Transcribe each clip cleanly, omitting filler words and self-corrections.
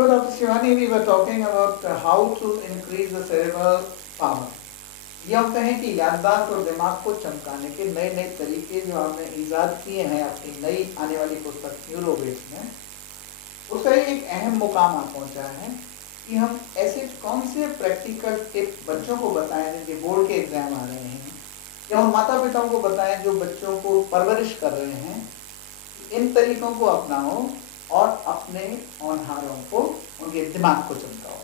So, Dr. Shivani, we were talking about how to increase the cerebral power. ये हम कहें कि याददाश्त और दिमाग को चमकाने के नए नए तरीके जो हमने ईजाद किए हैं अपनी नई आने वाली पुस्तक न्यूरोवेस में, उसका एक अहम मुकाम आ पहुंचा है कि हम ऐसे कौन से प्रैक्टिकल टिप बच्चों को बताएं जिनके बोर्ड के एग्जाम आ रहे हैं, या उन माता पिताओं को बताएं जो बच्चों को परवरिश कर रहे हैं, इन तरीकों को अपनाओ और अपने होनहारों को, उनके दिमाग को चमकाओ।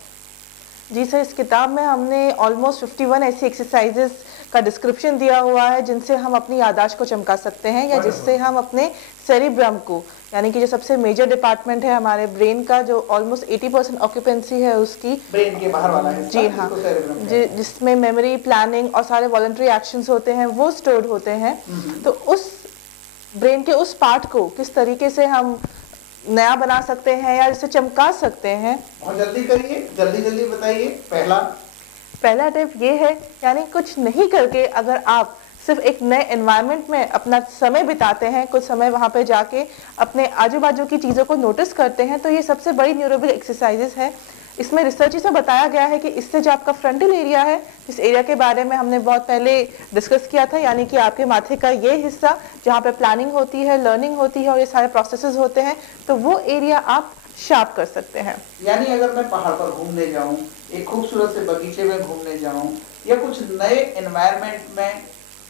जी सर, इस किताब में हमने ऑलमोस्ट 51 ऐसी एक्सरसाइजेस का डिस्क्रिप्शन दिया हुआ है जिनसे हम अपनी याददाश्त को चमका सकते हैं, या जिससे हम अपने सेरिब्रम को, यानी कि जो सबसे मेजर डिपार्टमेंट है हमारे ब्रेन का, जो ऑलमोस्ट 80% ऑक्यूपेंसी है उसकी, ब्रेन के बाहर वाला हिस्सा, जी हाँ, जिसमें मेमोरी, प्लानिंग और सारे वॉलंटरी एक्शंस होते हैं, वो स्टोर्ड होते हैं। तो उस ब्रेन के उस पार्ट को किस तरीके से हम नया बना सकते हैं या इसे चमका सकते हैं। बहुत जल्दी करिए, जल्दी जल्दी बताइए। पहला टिप ये है, यानी कुछ नहीं करके अगर आप सिर्फ एक नए एनवायरनमेंट में अपना समय बिताते हैं, कुछ समय वहाँ पे जाके अपने आजू बाजू की चीज़ों को नोटिस करते हैं, तो ये सबसे बड़ी न्यूरोबिक एक्सरसाइजेस है। इसमें रिसर्च में बताया गया है कि इससे जो आपका फ्रंटल एरिया है, इस एरिया के बारे में हमने बहुत पहले डिस्कस किया था, यानी कि आपके माथे का ये हिस्सा जहाँ पे प्लानिंग होती है, लर्निंग होती है और ये सारे प्रोसेसेस होते हैं, तो वो एरिया आप शार्प कर सकते हैं। यानी अगर मैं पहाड़ पर घूमने जाऊं, एक खूबसूरत से बगीचे में घूमने जाऊं, या कुछ नए एनवायरनमेंट में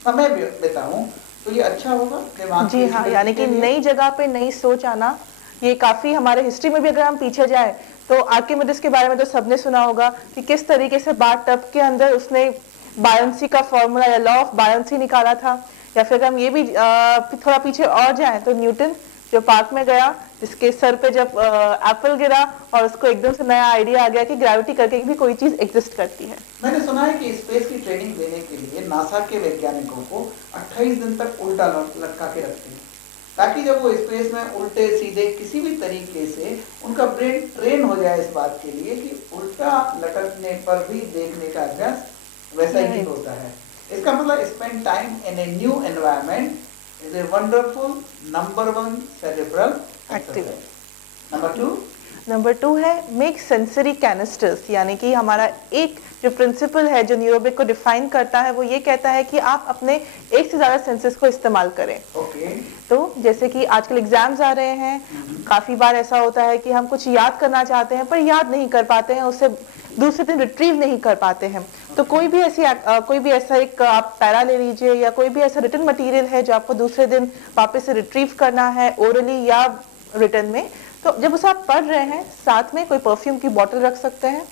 समय बिताऊं, तो ये अच्छा होगा दिमाग। जी हाँ, यानी कि नई जगह पे नई सोच आना, ये काफ़ी हमारे हिस्ट्री में भी अगर हम पीछे जाए तो आर्किमिडीज के बारे में तो सबने सुना होगा कि किस तरीके से बाथ टब के अंदर उसने बायोंसी का फॉर्मूला या लॉ ऑफ बायोंसी निकाला था। या फिर हम ये भी थोड़ा पीछे और जाएं तो न्यूटन जो पार्क में गया, जिसके सर पे जब एप्पल गिरा और उसको एकदम से नया आइडिया आ गया कि ग्रेविटी करके भी कोई चीज एग्जिस्ट करती है। मैंने सुना है कि स्पेस की ट्रेनिंग देने के लिए नासा के वैज्ञानिकों को 28 दिन तक उल्टा लटका के रखते हैं, ताकि जब वो स्पेस में उल्टे सीधे किसी भी तरीके से उनका ब्रेन ट्रेन हो जाए इस बात के लिए कि उल्टा लटकने पर भी देखने का अभ्यास वैसा ही होता है। इसका मतलब spend time in a new environment is a wonderful number 1 cerebral activity. Number 2 है मेक सेंसरी कैनिस्टर्स, यानी कि हमारा एक जो प्रिंसिपल है जो न्यूरोबिक को डिफाइन करता है, वो ये कहता है कि आप अपने एक से ज़्यादा सेंसेस को इस्तेमाल करें। तो जैसे कि आजकल एग्जाम्स आ रहे हैं, काफ़ी बार ऐसा होता है कि हम कुछ याद करना चाहते हैं पर याद नहीं कर पाते हैं, उससे दूसरे दिन रिट्रीव नहीं कर पाते हैं। तो कोई भी ऐसा एक आप पैरा ले लीजिए, या कोई भी ऐसा रिटन मटेरियल है जो आपको दूसरे दिन वापस से रिट्रीव करना है, ओरली या रिटन में, तो जब उसे आप पढ़ रहे हैं, साथ में कोई परफ्यूम की बोतल रख सकते हैं,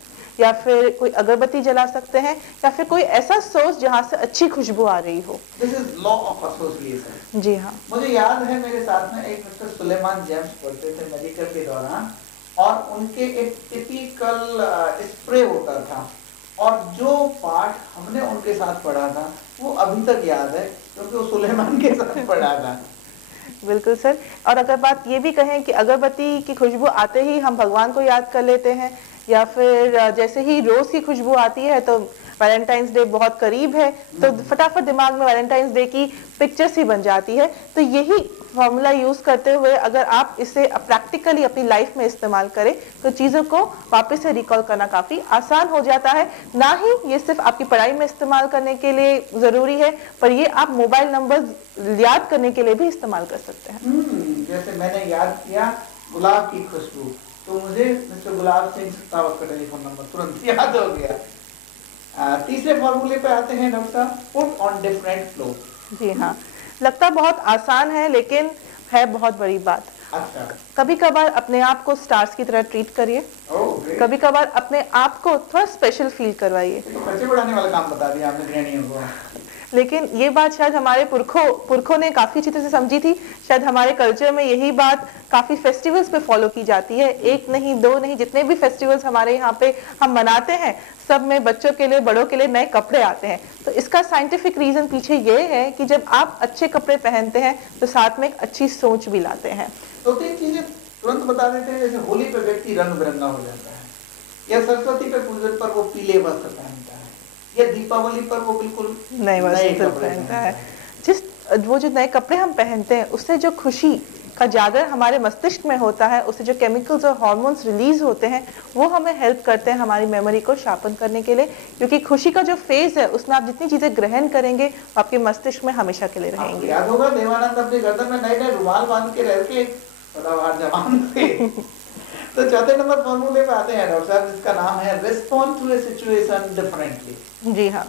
या फिर कोई अगरबत्ती जला सकते हैं, या फिर कोई ऐसा सोर्स जहाँ से अच्छी खुशबू आ रही हो। This is law of association. जी हाँ, मुझे याद है मेरे साथ में एक मिस्टर सुलेमान जेम्स पढ़ते थे मेडिकल के दौरान, और उनके एक टिपिकल स्प्रे होता था, और जो पाठ हमने उनके साथ पढ़ा था वो अभी तक याद है, क्योंकि वो सुलेमान के साथ पढ़ा था। बिल्कुल सर। और अगर बात ये भी कहें कि अगरबत्ती की खुशबू आते ही हम भगवान को याद कर लेते हैं, या फिर जैसे ही रोज की खुशबू आती है तो वैलेंटाइंस डे बहुत करीब है, तो फटाफट दिमाग में वैलेंटाइंस डे की पिक्चर्स ही बन जाती है। तो यही फॉर्मूला यूज करते हुए अगर आप इसे प्रैक्टिकली अपनी लाइफ में इस्तेमाल करें तो चीज़ों को वापस से रिकॉल करना काफ़ी आसान हो जाता है। ना ही ये सिर्फ आपकी पढ़ाई में इस्तेमाल करने के लिए ज़रूरी है, पर ये आप मोबाइल नंबर याद करने के लिए भी इस्तेमाल कर सकते हैं। जैसे मैंने याद किया गुलाब की खुशबू, तो मुझे मिस्टर गुलाब सिंह सत्तावत का टेलीफोन नंबर तुरंत याद हो गया। तीसरे फॉर्मूले पे आते हैं डॉक्टर साहब, पुट ऑन डिफरेंट फ्लो। जी हाँ, लगता बहुत आसान है लेकिन है बहुत बड़ी बात। अच्छा। कभी कभार अपने आप को स्टार्स की तरह ट्रीट करिए, कभी कभार अपने आप को थोड़ा स्पेशल फील करवाइए। बच्चे बढ़ाने वाला काम बता दिया आपने गृहिणियों को। लेकिन ये बात शायद हमारे पुरखों ने काफी अच्छी तरह से समझी थी। शायद हमारे कल्चर में यही बात काफी फेस्टिवल्स पे फॉलो की जाती है। एक नहीं, दो नहीं, जितने भी फेस्टिवल्स हमारे यहाँ पे हम मनाते हैं, सब में बच्चों के लिए, बड़ों के लिए नए कपड़े आते हैं। तो इसका साइंटिफिक रीजन पीछे ये है कि जब आप अच्छे कपड़े पहनते हैं तो साथ में एक अच्छी सोच भी लाते हैं। तो तीन चीजें तुरंत बता देते हैं, जैसे होली पे व्यक्ति रंग बिरंगा हो जाता है, या सरस्वती पे पूजन पर वो पीले वस्त्र पहनता है, या दीपावली पर वो बिल्कुल नए वस्त्र पहनता है। वो जो नए कपड़े हम पहनते हैं उससे जो खुशी का जागर हमारे मस्तिष्क में होता है, उससे जो केमिकल्स और हार्मोन्स रिलीज होते हैं वो हमें हेल्प करते हैं हमारी मेमोरी को शार्पन करने के लिए, क्योंकि खुशी का जो फेज है उसमें आप जितनी चीजें ग्रहण करेंगे आपके मस्तिष्क में हमेशा के लिए रहेंगे। याद होगा देवानंद अपने गर्दन में नए नए रुमाल बांध के रह के सदाबहार जवान थे। तो चौथे नंबर फॉर्मूले पे आते हैं डॉक्टर साहब, जिसका नाम है respond to a situation differently. जी हाँ,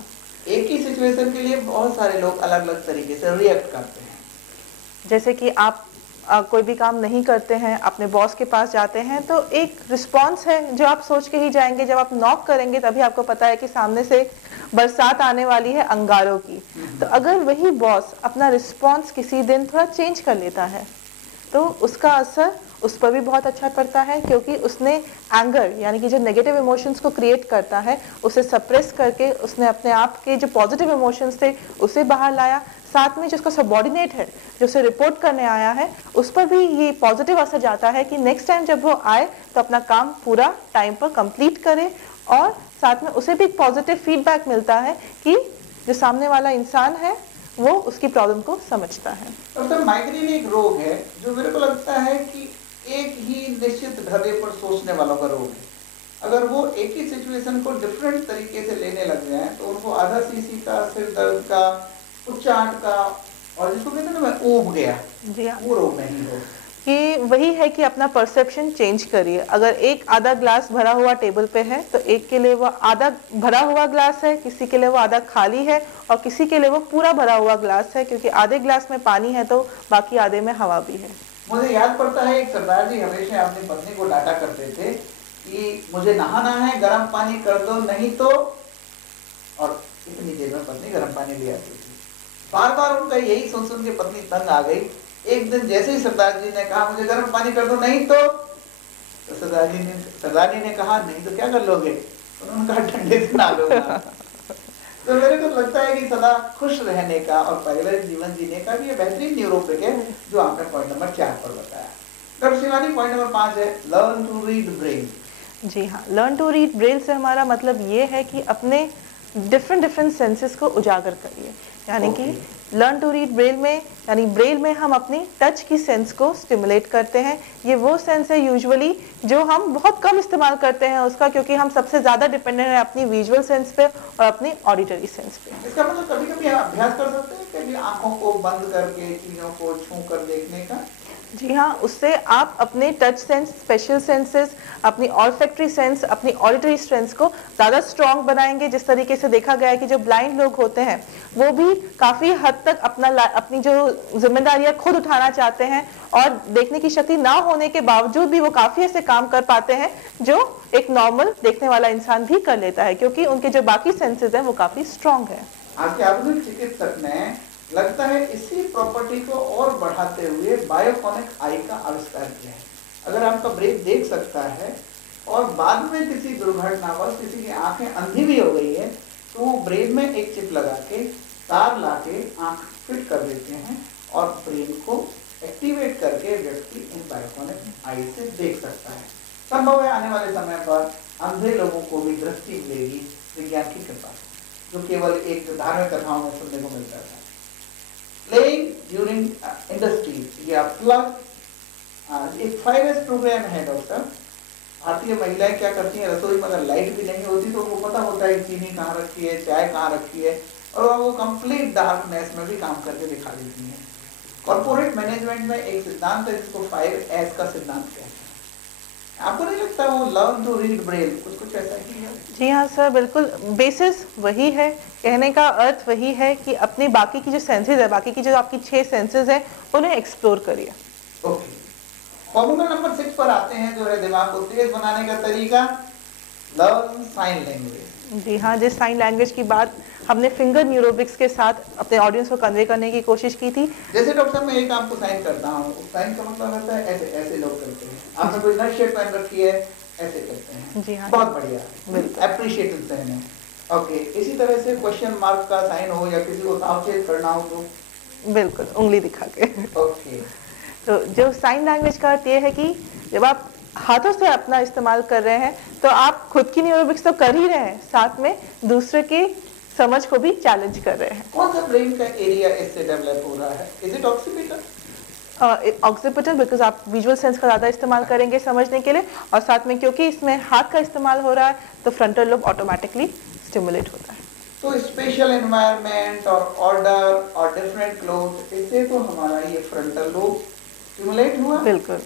एक ही सिचुएशन के लिए बहुत सारे लोग अलग अलग तरीके से रिएक्ट करते हैं। जैसे कि आप कोई भी काम नहीं करते हैं, अपने बॉस के पास जाते हैं, तो एक रिस्पॉन्स है जो आप सोच के ही जाएंगे। जब आप नॉक करेंगे तभी आपको पता है कि सामने से बरसात आने वाली है अंगारों की। तो अगर वही बॉस अपना रिस्पॉन्स किसी दिन थोड़ा चेंज कर लेता है तो उसका असर उस पर भी बहुत अच्छा पड़ता है, क्योंकि उसने एंगर यानी कि जो नेगेटिव इमोशंस को क्रिएट करता है उसे सप्रेस करके उसने अपने आप के जो पॉजिटिव इमोशंस थे उसे बाहर लाया। साथ में जो उसका सबॉर्डिनेट है जो उसे रिपोर्ट करने आया है उस पर भी ये पॉजिटिव असर जाता है कि नेक्स्ट टाइम जब वो आए तो अपना काम पूरा टाइम पर कंप्लीट करे, और साथ में उसे भी एक पॉजिटिव फीडबैक मिलता है कि जो सामने वाला इंसान है वो उसकी प्रॉब्लम को समझता है। डॉक्टर, माइग्रेन एक रोग है जो मेरे को लगता है कि एक ही निश्चित ढर्रे पर सोचने वालों का रोग है। अगर वो एक ही सिचुएशन को डिफरेंट तरीके से लेने लग जाए तो उनको आधा सीसी का, सिर दर्द का, उच्चाट का, और जिसको कहते हैं ना मैं ऊब गया, जी हाँ, वो रोग नहीं हो। कि वही है कि अपना परसेप्शन चेंज करिए। अगर एक आधा ग्लास भरा हुआ टेबल पे है तो एक के लिए वो आधा भरा हुआ ग्लास है, किसी के लिए वो आधा खाली है, और किसी के लिए वो पूरा भरा हुआ ग्लास है, क्योंकि आधे ग्लास में पानी है तो बाकी आधे में हवा भी है। मुझे याद पड़ता है एक सरदार जी हमेशा अपनी पत्नी को डांटा करते थे कि मुझे नहाना है, गर्म पानी कर दो, नहीं तो, और इतनी देर में पत्नी गर्म पानी ले आती थी। बार बार उनका यही सुन सुन के पत्नी तंग आ गई। एक दिन जैसे ही सरदार जी ने कहा मुझे गर्म पानी कर दो, नहीं तो सरदार जी ने कहा नहीं तो क्या कर लोगे? उन्होंने कहा डंडे से नहा लूंगा। तो मेरे को लगता है कि सदा खुश रहने का और पारिवारिक जीवन जीने का भी ये बेहतरीन न्यूरोपिक है जो आपने पॉइंट नंबर 4 पर बताया। डॉक्टर शिवानी, पॉइंट नंबर 5 है लर्न टू रीड ब्रेन। जी हाँ, लर्न टू रीड ब्रेल से हमारा मतलब ये है कि अपने डिफरेंट सेंसेस को उजागर करिए। यानी कि लर्न टू रीड ब्रेल में, यानी ब्रेल में हम अपनी टच की सेंस को स्टिमुलेट करते हैं। ये वो सेंस है यूजुअली जो हम बहुत कम इस्तेमाल करते हैं उसका, क्योंकि हम सबसे ज़्यादा डिपेंडेंट है अपनी विजुअल सेंस पे और अपनी ऑडिटरी सेंस पे। इसका मतलब कभी कभी अभ्यास कर सकते हैं कभी आंखों को बंद करके चीज़ों को छू कर देखने का। जी हाँ, उससे आप अपने टच सेंस, स्पेशल सेंसेस, अपनी ऑल्फैक्टरी सेंस, अपनी ऑडिटरी सेंस को ज़्यादा स्ट्रॉन्ग बनाएंगे। जिस तरीके से देखा गया है कि जो ब्लाइंड लोग होते हैं वो भी काफ़ी हद तक अपनी जो जिम्मेदारियां खुद उठाना चाहते हैं, और देखने की शक्ति ना होने के बावजूद भी वो काफ़ी ऐसे काम कर पाते हैं जो एक नॉर्मल देखने वाला इंसान भी कर लेता है, क्योंकि उनके जो बाकी सेंसेस हैं वो काफ़ी स्ट्रॉन्ग है। आपके आधुनिक चिकित्सक ने लगता है इसी प्रॉपर्टी को और बढ़ाते हुए बायोफोनिक आई का आविष्कार किया है। अगर आपका ब्रेन देख सकता है और बाद में किसी दुर्घटनावश किसी की आंखें अंधी भी हो गई है तो वो ब्रेन में एक चिप लगा के तार ला के आँख फिट कर देते हैं और ब्रेन को एक्टिवेट करके व्यक्ति इन बायोफोनिक आई से देख सकता है। संभव है आने वाले समय पर अंधे लोगों को भी दृष्टि मिलेगी विज्ञान की कृपा से, जो केवल एक धार्मिक कथाओं में सुनने को मिलता था। Playing during industries या प्लग एक 5S प्रोग्राम है डॉक्टर। भारतीय महिलाएं क्या करती हैं, रसोई में अगर लाइट भी नहीं होती तो उनको पता होता है चीनी कहाँ रखी है, चाय कहाँ रखी है, और वो कंप्लीट डार्कनेस में भी काम करके दिखा देती हैं। कॉर्पोरेट मैनेजमेंट में एक सिद्धांत है जिसको 5S का सिद्धांत कहते हैं। आपको नहीं लगता वो लर्न टू रीड ब्रेल कुछ ऐसा ही है? जी हाँ सर, बिल्कुल बेसिस वही है। कहने का अर्थ वही है कि अपने बाकी की जो सेंसेस है, बाकी की जो आपकी 6 सेंसेस है उन्हें एक्सप्लोर करिए। ओके, फॉर्मूला नंबर 6 पर आते हैं जो है दिमाग को तेज बनाने का तरीका, लर्न साइन लैंग्वेज। जी हाँ, जिस साइन लैंग्वेज की बात हमने फिंगर न्यूरोबिक्स के साथ अपने ऑडियंस को कन्वे करने की कोशिश की थी। जैसे डॉक्टर साहब मैं एक आपको साइन करता हूँ, उस साइन का मतलब होता है ऐसे ऐसे लोग करते हैं। आपने कोई नई शर्ट पहन रखी है, ऐसे करते हैं। जी हाँ, बहुत बढ़िया, अप्रिशिएटेड साइन है। ओके, इसी तरह से क्वेश्चन मार्क का साइन हो या किसी को सावचेत करना हो तो बिल्कुल उंगली दिखा के। ओके, तो जो साइन लैंग्वेज का अर्थ ये है कि जब आप हाथों से अपना इस्तेमाल कर रहे हैं तो आप खुद की न्यूरोबिक्स तो कर ही रहे हैं, साथ में दूसरे की समझ को भी चैलेंज कर रहे हैं। कौन सा ब्रेन का एरिया इससे डेवलप हो रहा है? Is it occipital? Occipital, because आप विजुअल सेंस का ज़्यादा इस्तेमाल करेंगे समझने के लिए, और साथ में क्योंकि इसमें हाथ का इस्तेमाल हो रहा है तो फ्रंटल लोब ऑटोमेटिकली स्टिमुलेट होता है। तो स्पेशल एनवायरनमेंट और ऑर्डर और डिफरेंट क्लोथ, इससे तो हमारा ये फ्रंटल लोब स्टिमुलेट हुआ। बिल्कुल।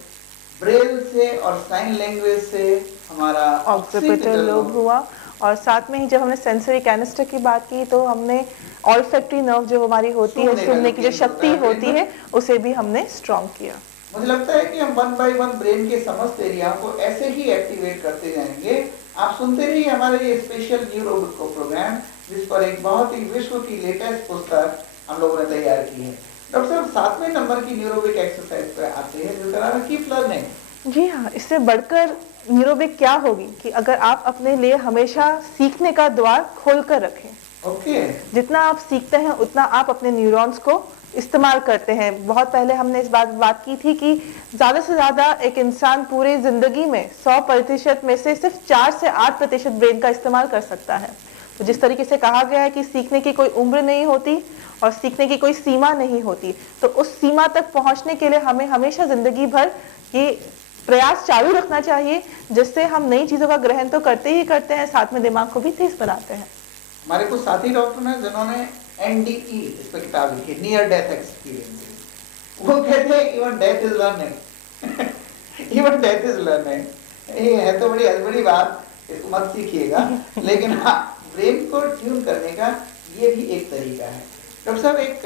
ब्रेल से और साइन लैंग्वेज से हमारा ऑक्सीपिटल लोब हुआ, और साथ में ही जब हमने सेंसरी कैनिस्टर की बात की तो हमने ऑल्फैक्टरी नर्व जो हमारी होती है, सुनने की जो शक्ति होती है, उसे भी हमने स्ट्रॉन्ग किया। मुझे लगता है कि हम 1 बाय 1 ब्रेन के समस्त एरिया को ऐसे ही एक्टिवेट करते जाएंगे। आप सुनते रहिए हमारे ये स्पेशल न्यूरोबिको प्रोग्राम, जिस पर एक बहुत ही विश्व की लेटेस्ट पुस्तक हम लोगों ने तैयार की है। डॉक्टर साहब 7वें नंबर की न्यूरोबिक एक्सरसाइज पे आते हैं, जो करा कीप लर्निंग। जी हाँ, इससे बढ़कर न्यूरोबिक क्या होगी कि अगर आप अपने लिए हमेशा सीखने का द्वार खोल कर रखें। जितना आप सीखते हैं उतना आप अपने न्यूरॉन्स को इस्तेमाल करते हैं। बहुत पहले हमने इस बात की थी कि ज़्यादा से ज़्यादा एक इंसान पूरी ज़िंदगी में 100% में से सिर्फ 4 से 8% ब्रेन का इस्तेमाल कर सकता है। तो जिस तरीके से कहा गया है कि सीखने की कोई उम्र नहीं होती और सीखने की कोई सीमा नहीं होती, तो उस सीमा तक पहुंचने के लिए हमें हमेशा ज़िंदगी भर ये प्रयास चालू रखना चाहिए, जिससे हम नई चीज़ों का ग्रहण तो करते ही करते हैं, साथ में दिमाग को भी तेज बनाते हैं। हमारे कुछ साथी डॉक्टर हैं जिन्होंने NDE इस पर किताब लिखी, नियर डेथ एक्सपीरियंस। वो कहते हैं even death is learning even death is learning. ये है तो बड़ी बात, इसको मत सीखिएगा, लेकिन हाँ, ब्रेन को ट्यून करने का ये भी एक तरीका है। डॉक्टर साहब, एक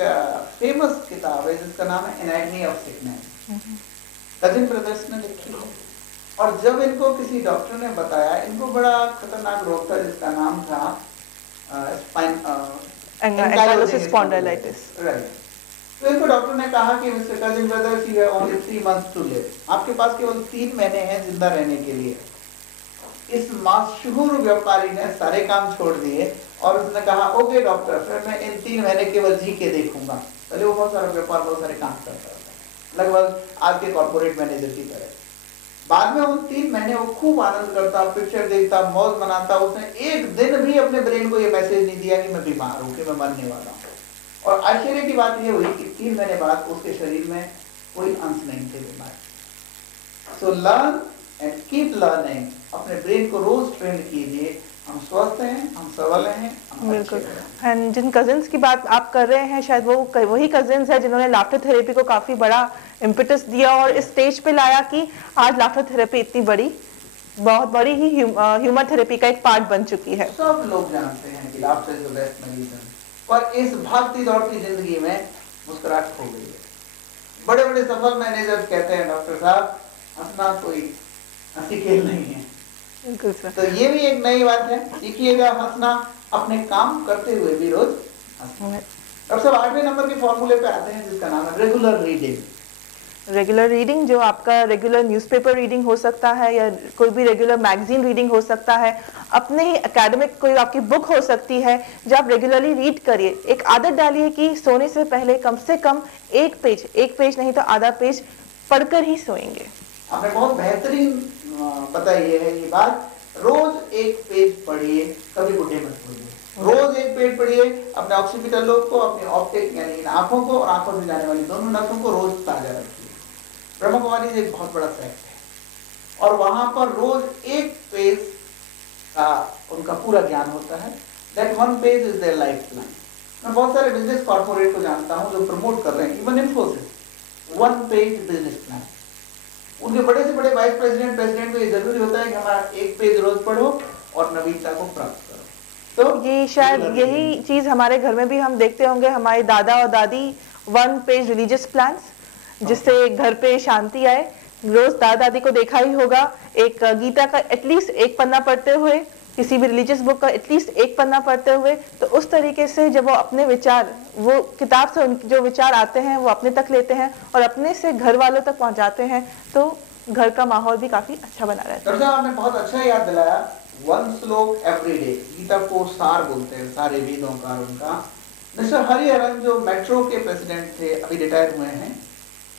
फेमस किताब है जिसका नाम है anatomy of sickness, cousin brothers ने लिखी है। और जब इनको किसी डॉक्टर ने बताया, इनको बड़ा खतरनाक रोग था जिसका नाम था एंकाइलोसिस स्पॉन्डिलाइटिस। राइट। तो इनको डॉक्टर ने कहा कि mister cousin brothers, you have only 3 months to live. आपके पास केवल 3 महीने हैं जिंदा रहने के लिए। इस मशहूर व्यापारी ने सारे काम छोड़ दिए और उसने कहा, ओके डॉक्टर, फिर मैं इन 3 महीने केवल जी के देखूंगा। पहले वो बहुत सारा व्यापार, बहुत सारे काम करता था, लगभग आज के कॉर्पोरेट मैनेजर की तरह। बाद में उन 3 महीने वो खूब आनंद करता, पिक्चर देखता, मौज मनाता। उसने एक दिन भी अपने ब्रेन को ये मैसेज नहीं दिया कि मैं बीमार हूँ, कि मैं मरने वाला हूँ। और आश्चर्य की बात ये हुई कि 3 महीने बाद उसके शरीर में कोई अंश नहीं थे बीमारी। So learn and keep learning. अपने ब्रेन को रोज ट्रेन कीजिए। हम स्वस्थ हैं, हम सबल हैं। बिल्कुल। एंड जिन कजिन्स की बात आप कर रहे हैं, शायद वो वही कजिन्स है जिन्होंने लाफ्टर थेरेपी को काफी बड़ा इम्पेटस दिया और इस स्टेज पे लाया कि आज लाफ्टर थेरेपी इतनी बड़ी, बहुत बड़ी ही ह्यूमर थेरेपी का एक पार्ट बन चुकी है। सब लोग जानते हैं कि laughter is the best medicine, पर इस भागती दौड़ती जिंदगी में मुस्कुराहट खो गई है। बड़े बड़े सफल मैनेजर कहते हैं, डॉक्टर साहब, हंसना कोई हंसी खेल नहीं है। बिल्कुल सर। तो ये भी एक नई बात है, सीखिएगा हंसना, अपने काम करते हुए भी रोज हंसना। डॉक्टर साहब 8वें नंबर के फॉर्मूले पे आते हैं जिसका नाम है रेगुलर रीडिंग। रेगुलर रीडिंग जो आपका रेगुलर न्यूज़पेपर रीडिंग हो सकता है या कोई भी रेगुलर मैगजीन रीडिंग हो सकता है, अपने ही एकेडमिक कोई आपकी बुक हो सकती है जो आप रेगुलरली रीड करिए। एक आदत डालिए कि सोने से पहले कम से कम एक पेज नहीं तो आधा पेज पढ़कर ही सोएंगे। आपने बहुत बेहतरीन बताई है ये बात। रोज एक पेज पढ़िए, कभी बुढ़े मत पढ़िए। रोज एक पेज पढ़िए। अपने ऑक्सीपिटल लोब को, अपनी ऑप्टिक यानी इन आंखों को और आंखों से जाने वाली दोनों नसों को रोज ताजा रखिए। ब्रह्म कुमारी एक बहुत बड़ा फैक्ट है और वहां पर रोज एक पेज का उनका पूरा ज्ञान होता है। That 1 page is their life line. मैं बहुत सारे बिजनेस कॉर्पोरेट को जानता हूं जो प्रमोट कर रहे हैं, even Infosys, 1 page business plan. उनके बड़े से बड़े वाइस प्रेसिडेंट को ये जरूरी होता है कि हमारा 1 पेज रोज पढ़ो और नवीनता को प्राप्त करो। तो ये शायद यही चीज हमारे घर में भी हम देखते होंगे। हमारे दादा और दादी 1 पेज रिलीजियस प्लान्स, जिससे घर पे शांति आए। रोज दादा दादी को देखा ही होगा एक गीता का एटलीस्ट 1 पन्ना पढ़ते हुए, किसी भी रिलीजियस बुक का एटलीस्ट 1 पन्ना पढ़ते हुए। तो उस तरीके से जब वो अपने विचार, वो किताब से जो विचार आते हैं वो अपने तक लेते हैं और अपने से घर वालों तक पहुंचाते हैं, तो घर का माहौल भी काफी अच्छा बना रहता है। आपने बहुत अच्छा याद दिलाया। 1 श्लोक एवरी डे। गीता को सार बोलते हैं, सारे वेदों का। उनका मिस्टर हरिहरन जो मेट्रो के प्रेसिडेंट थे, अभी रिटायर हुए हैं,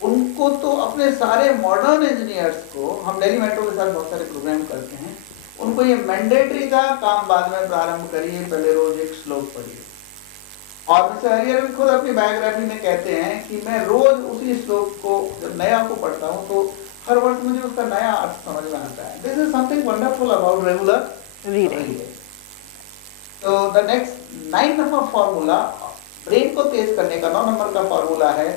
उनको तो अपने सारे मॉडर्न इंजीनियर्स को, हम दिल्ली मेट्रो के साथ बहुत सारे प्रोग्राम करते हैं, उनको ये मैंडेटरी था, काम बाद में प्रारंभ करिए, पहले रोज एक श्लोक पढ़िए। और मिस्टर हरिहरन खुद अपनी बायोग्राफी में कहते हैं कि मैं रोज उसी श्लोक को जब नया को पढ़ता हूँ तो हर वर्ष मुझे उसका नया अर्थ समझ में आता है. This is something wonderful about regular reading. तो the next 9 number formula brain को तेज करने का 9 नंबर का फॉर्मूला है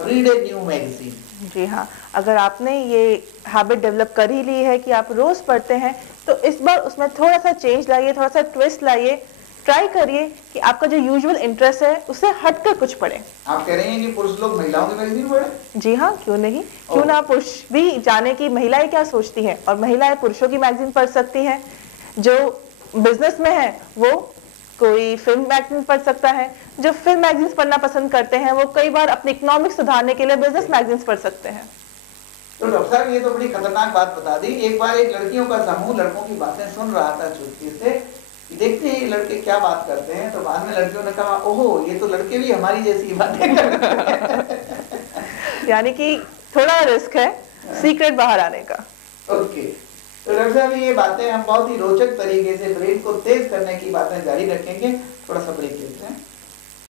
रीड ए न्यू मैगजीन. जी हाँ, अगर आपने ये हैबिट डेवलप कर ही ली है कि आप रोज पढ़ते हैं तो इस बार उसमें थोड़ा सा चेंज लाइए, थोड़ा सा ट्विस्ट लाइए. ट्राई करिए कि आपका जो यूजुअल इंटरेस्ट है उससे हटकर कुछ पढ़े. आप कह रहे हैं कि पुरुष लोग महिलाओं की मैगजीन पढ़े? जी हाँ, क्यों नहीं. क्यों ना पुरुष भी जाने कि महिलाएं क्या सोचती हैं और महिलाएं पुरुषों की मैगजीन पढ़ सकती हैं. जो बिजनेस में है वो कोई फिल्म मैगजीन पढ़ सकता है. जो फिल्म मैगजीन्स पढ़ना पसंद करते हैं वो कई बार अपने इकोनॉमिक्स सुधारने के लिए बिजनेस मैगजीन्स पढ़ सकते हैं. तो डॉक्टर साहब ये तो बड़ी खतरनाक बात बता दी. एक बार एक लड़कियों का समूह लड़कों की बातें सुन रहा था चुटकी से, देखते हैं ये लड़के क्या बात करते हैं. तो बाद में लड़कियों ने कहा ओहो ये तो लड़के भी हमारी जैसी बातें करते हैं. यानी कि थोड़ा रिस्क है सीक्रेट बाहर आने का. ओके. तो डॉक्टर साहब ये बातें हम बहुत ही रोचक तरीके से ब्रेन को तेज करने की बातें जारी रखेंगे. थोड़ा सा ब्रेक लेते हैं.